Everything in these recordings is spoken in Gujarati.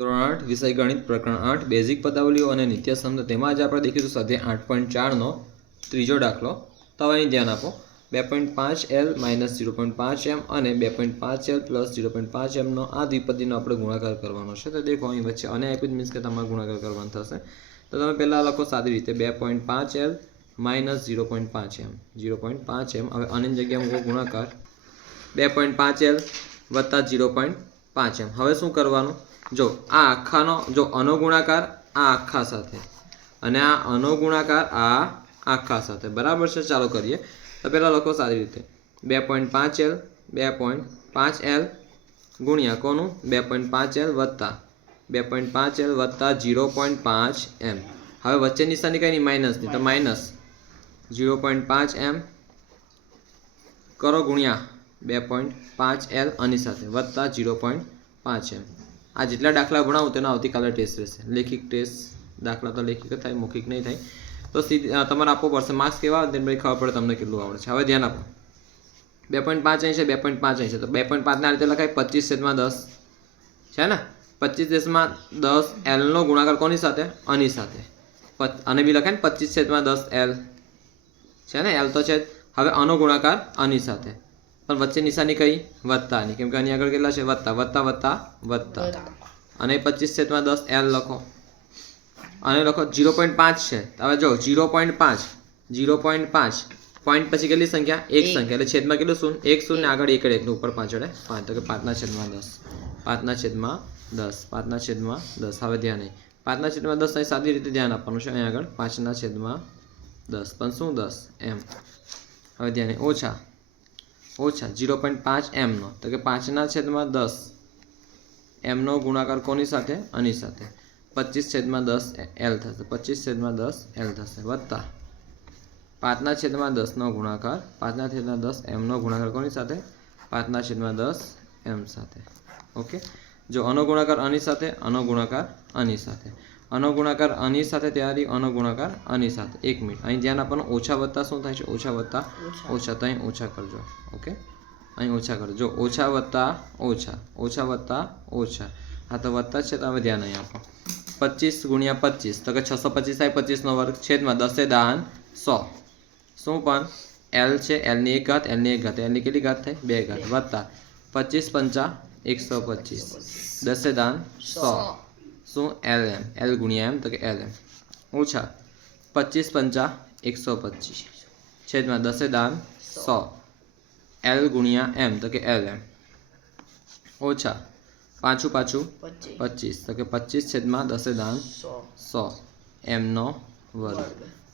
ધોરણ આઠ, વિષય ગણિત, પ્રકરણ આઠ બેઝિક પદાવલીઓ અને નિત્ય શબ્દ તેમાં આજે આપણે દેખીશું સ્વાધ્યાય આઠ પોઈન્ટ ચારનો ત્રીજો દાખલો. તો અહીં ધ્યાન આપો. બે પોઈન્ટ પાંચ એલ માઇનસ ઝીરો પોઈન્ટ પાંચ એમ અને બે પોઈન્ટ પાંચ એલ પ્લસ ઝીરો પોઈન્ટ પાંચ એમનો આ દ્વિપદીનો આપણે ગુણાકાર કરવાનો છે. તો દેખો અહીં વચ્ચે અને આપ્યું મીન્સ કે તમારે ગુણાકાર કરવાનો થશે. તો તમે પહેલાં લખો સાદી રીતે. બે પોઈન્ટ પાંચ એલ માઇનસ ઝીરો પોઈન્ટ પાંચ એમ ઝીરો પોઈન્ટ પાંચ એમ હવે આની જગ્યાએ મૂકો ગુણાકાર. બે પોઈન્ટ પાંચ એલ વત્તા ઝીરો પોઈન્ટ પાંચ એમ હવે શું કરવાનું? જો આ આખાનો જો અનો ગુણાકાર આ આખા સાથે અને આ અનો ગુણાકાર આ આખા સાથે. બરાબર છે? ચાલો કરીએ. તો પહેલાં લખો સારી રીતે. બે પોઈન્ટ પાંચ એલ, બે પોઈન્ટ પાંચ એલ ગુણ્યા કોનું? બે પોઈન્ટ પાંચ એલ વત્તા. બે પોઈન્ટ પાંચ એલ વત્તા ઝીરો પોઈન્ટ પાંચ એમ. હવે વચ્ચે નિશાની કઈ નહીં? માઇનસની તો માઇનસ ઝીરો પોઈન્ટ પાંચ એમ કરો ગુણ્યા બે પોઈન્ટ પાંચ એલ આની સાથે વત્તા ઝીરો પોઈન્ટ પાંચ એમ. આ જેટલા દાખલા ભણાવું તેનો આવતીકાલે ટેસ્ટ રહેશે. લેખિક ટેસ્ટ દાખલા તો લેખિક જ થાય, મૌખિક નહીં થાય. તો સીધી તમારે આપવો પડશે માર્ક્સ કેવા? તેને પછી ખબર પડે તમને કેટલું આવડે છે. હવે ધ્યાન આપો. બે પોઈન્ટ પાંચ અહીં છે, બે પોઈન્ટ પાંચ અહીં છે. તો બે પોઈન્ટ પાંચના રીતે લખાય, પચીસ છેદમાં દસ. છે ને? પચીસ દેશમાં દસ એલનો ગુણાકાર કોની સાથે? અની સાથે. અને બી લખાય ને, પચીસ છેદમાં દસ એલ છે ને? એલ તો છે. હવે આનો ગુણાકાર આની સાથે. પણ વચ્ચે નિશાની કઈ? વત્તાની કેમ કે આની આગળ કેટલા છે? વત્તા. વત્તા વત્તા વત્તા. અને પચીસ છેદમાં દસ એલ લખો. અને લખો જીરો પોઈન્ટ પાંચ છે. હવે જો જીરો પોઈન્ટ પાંચ. જીરો પોઈન્ટ પાંચ. પોઈન્ટ પછી કેટલી સંખ્યા? એક સંખ્યા. એટલે છેદમાં કેટલું? શૂન્ય. એક શૂન્ય. આગળ એક એકનું ઉપર પાંચ વડે પાંચ. તો કે પાંચના છેદમાં દસ. પાંચના છેદમાં દસ. પાંચના છેદમાં દસ. હવે ધ્યાન નહીં પાંચના છેદમાં દસ અહીં સાદી રીતે ધ્યાન આપવાનું છે. અહીં આગળ પાંચના છેદમાં દસ. પણ શું દસ? એમ. હવે ધ્યાન નહીં. ઓછા. ઓછા જીરો પોઈન્ટ પાંચ એમનો. તો કે પાંચના છેદમાં દસ. એમનો ગુણાકાર કોની સાથે? આની સાથે. પચીસ છેદમાં દસ એલ થશે. પચીસ છેદમાં દસ એલ થશે. વત્તા. પાંચના છેદમાં દસનો ગુણાકાર. પાંચના છેદમાં દસ એમનો ગુણાકાર કોની સાથે? પાંચના છેદમાં દસ એમ સાથે. ઓકે? જો અનો ગુણાકાર આની સાથે અનો ગુણાકાર આની સાથે. અનો ગુણાકાર અની સાથે ત્યારે અનો ગુણાકાર અની સાથે. એક મિનિટ. અહીં ધ્યાન આપવાનું ઓછા વત્તા શું થાય છે? ઓછા વત્તા ઓછા. તો અહીં ઓછા કરજો. ઓકે? અહીં ઓછા કરજો. જો ઓછા વત્તા ઓછા. ઓછા વત્તા ઓછા. હા તો વત્તા છે તો હવે ધ્યાન અહીં આપો. પચીસ ગુણ્યા પચીસ. તો કે છસો પચીસ થાય પચીસનો વર્ગ છેદમાં દસે દાન સો. શું પણ? એલ છે એલની એક ઘાત એલની એક ઘાત. એલની કેટલી ઘાત થાય? બે ઘાત. વત્તા. પચીસ પંચા એકસો પચીસ. દસે દાન સો. શું એલ એમ એલ ગુણ્યા એમ તો કે એલ એમ ઓછા પચીસ પંચા એકસો પચીસ છેદમાં દસે દાન સો એલ ગુણ્યા એમ તો કે એલ એમ ઓછા પાછું પાછું પચીસ તો કે પચીસ છેદમાં દસે દાન સો એમનો વર્ગ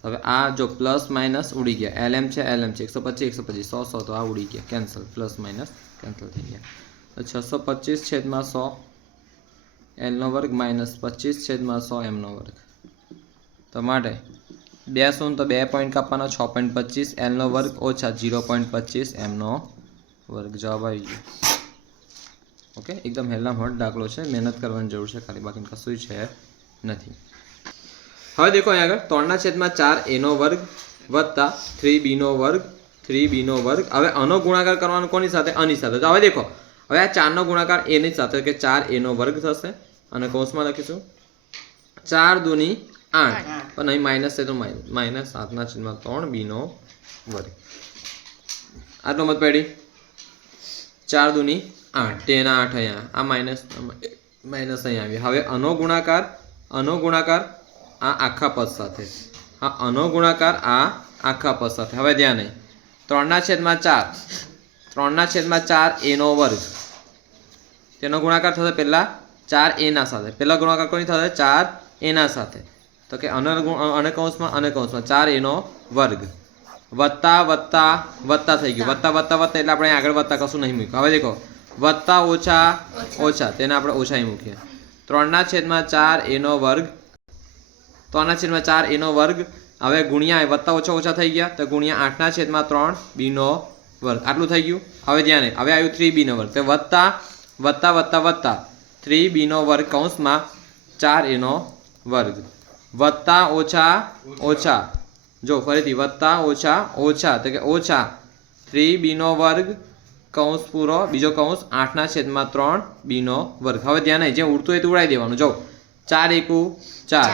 હવે આ જો પ્લસ માઇનસ ઉડી ગયા એલ એમ છે એલ એમ છે એકસો પચીસ એકસો પચીસ સો સો તો આ ઉડી ગયા કેન્સલ પ્લસ માઇનસ કેન્સલ થઈ ગયા તો છસો પચીસ છેદમાં સો એલનો વર્ગ માઇનસ પચીસ છેદમાં સો એમનો વર્ગ. તો માટે બે શૂન્ય તો બે પોઈન્ટ કાપવાનો, છ પોઈન્ટ પચીસ, એલનો વર્ગ ઓછા જીરો પોઈન્ટ પચીસ એમનો વર્ગ. જવાબ આવી ગયો. ઓકે, એકદમ હેલ્લા હોટ દાખલો છે, મહેનત કરવાની જરૂર છે, ખાલી બાકી કશું છે નથી. હવે દેખો અહીં આગળ, ત્રણના છેદમાં ચાર એનો વર્ગ વત્તા થ્રી બીનો વર્ગ, થ્રી બીનો વર્ગ. હવે આનો ગુણાકાર કરવાનો કોની સાથે? આની સાથે. તો હવે દેખો હવે આ ચારનો ગુણાકાર એની સાથે કે ચાર એનો વર્ગ થશે. અને કૌંસમાં લખીશું. ચાર દુની આઠ. પણ અહીં માઇનસ છે તો માઇનસ સાતના ચિહ્નમાં ત્રણ બીનો વર્ગ. આટલો મત પડી ચાર દુની આઠ. તેના આઠ અહીંયા. આ માઇનસ માઇનસ અહીંયા આવી હવે અનો ગુણાકાર અનો ગુણાકાર આ આખા પદ સાથે. આ અનો ગુણાકાર આ આખા પદ સાથે. હવે ધ્યાન. નહીં ત્રણના છેદમાં ચાર. ત્રણના છેદમાં ચાર એનો વર્ગ. તેનો ગુણાકાર થશે પહેલાં ચાર એના સાથે. પહેલાં ગુણાકાર કોની થશે ચાર એના સાથે. તો કે અન અને કૌંસમાં અને કૌંસમાં ચાર એનો વર્ગ. વત્તા વત્તા વત્તા થઈ ગયું. વત્તા વત્તા વત્તા એટલે આપણે આગળ વત્તા કશું નહીં મૂક્યું. હવે દેખો. વત્તા ઓછા ઓછા. તેને આપણે ઓછા અહીં મૂકીએ. ત્રણના છેદમાં ચાર એનો વર્ગ. ત્રણના છેદમાં ચાર એનો વર્ગ. હવે ગુણ્યા વત્તા ઓછા ઓછા થઈ ગયા. તો ગુણ્યા આઠના છેદમાં ત્રણ બીનો વર્ગ આટલું થઈ ગયું? હવે ધ્યાન હવે આવ્યું થ્રી બીનો વર્ગ. તો વત્તા વત્તા વત્તા વત્તા. થ્રી બીનો વર્ગ કૌંસમાં ચાર એનો વર્ગ. વત્તા ઓછા ઓછા. જો ફરીથી વત્તા ઓછા ઓછા. તો કે ઓછા. થ્રી બીનો વર્ગ કૌંસ પૂરો. બીજો કૌંસ આઠના છેદમાં ત્રણ બીનો વર્ગ. હવે ધ્યાન નહીં જે ઉડતું હોય તે ઉડાઈ દેવાનું. જો ચાર એકુ ચાર.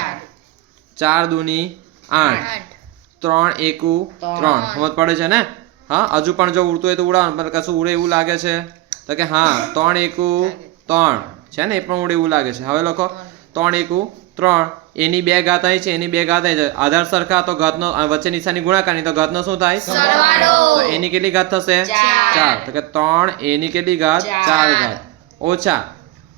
ચાર. દુની આઠ. ત્રણ એકુ ત્રણ. સમજ પડે છે ને? હા હજુ પણ જો ઉડતું હોય તો ઉડાવવાનું પણ કશું ઉડે એવું લાગે છે. તો કે હા ત્રણ એકુ ત્રણ. છે ને એ પણ ઉડે એવું લાગે છે. હવે લખો. ત્રણ એકુ ત્રણ. એની બે ઘાત અહીં છે એની બે ઘાત અહીં છે. આધાર સરખા તો ઘાતનો વચ્ચે નિશાની ગુણાકારની તો ઘાતનો શું થાય? તો એની કેટલી ઘાત થશે? ચાર. તો કે ત્રણ એની કેટલી ઘાત? ચાર. ઘાત. ઓછા.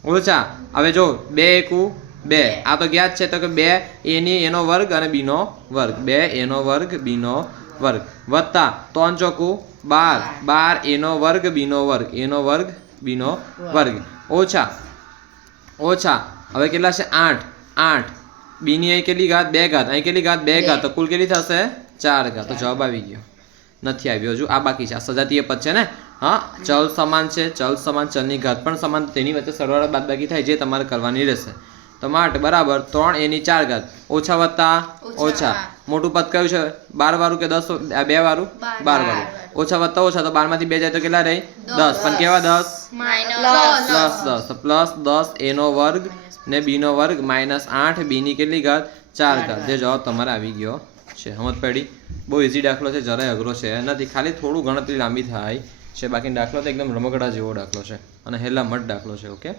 ઓછા. હવે જો બે એકુ બે. આ તો જ્ઞાત છે. તો કે બે એની એનો વર્ગ અને બીનો વર્ગ. બે એનો વર્ગ બીનો વર્ગ. વત્તા ત્રણ ચોકુ બાર. બાર. એનો વર્ગ બીનો વર્ગ. એનો વર્ગ બીનો વર્ગ. ઓછા. ઓછા. હવે કેટલા છે? આઠ. આઠ. બીની અહીં કેટલી ઘાત? બે ઘાત. અહીં કેટલી ઘાત? બે ઘાત. તો કુલ કેટલી થશે? ચાર ઘાત. તો જવાબ આવી ગયો. નથી આવ્યો. હજુ આ બાકી છે. આ સજાતીય પદ છે ને? હા ચલ સમાન છે. ચલ સમાન ચલની ઘાત પણ સમાન. તેની વચ્ચે સરવાળો બાદબાકી થાય. જે તમારે કરવાની રહેશે. તો માટે બરાબર ત્રણ એની ચાર ઘાત. ઓછા વત્તા ઓછા મોટું પદ કયું છે? બાર વાળું કે દસ? બે વાળું બાર વાળું ઓછા વત્તા ઓછા તો બારમાંથી બે જાય તો કેટલા રહી? દસ. પણ કેવા દસ? પ્લસ દસ. પ્લસ દસ એનો વર્ગ ને બીનો વર્ગ માઇનસ આઠ બીની કેટલી ઘાત? ચાર ઘાત. જે જવાબ તમારે આવી ગયો છે. સમજ પડી. બહુ ઇઝી દાખલો છે જરાય અઘરો છે. નથી ખાલી થોડું ગણતરી લાંબી થાય છે. બાકી દાખલો તો એકદમ રમકડા જેવો દાખલો છે. અને હેલા મટ દાખલો છે ઓકે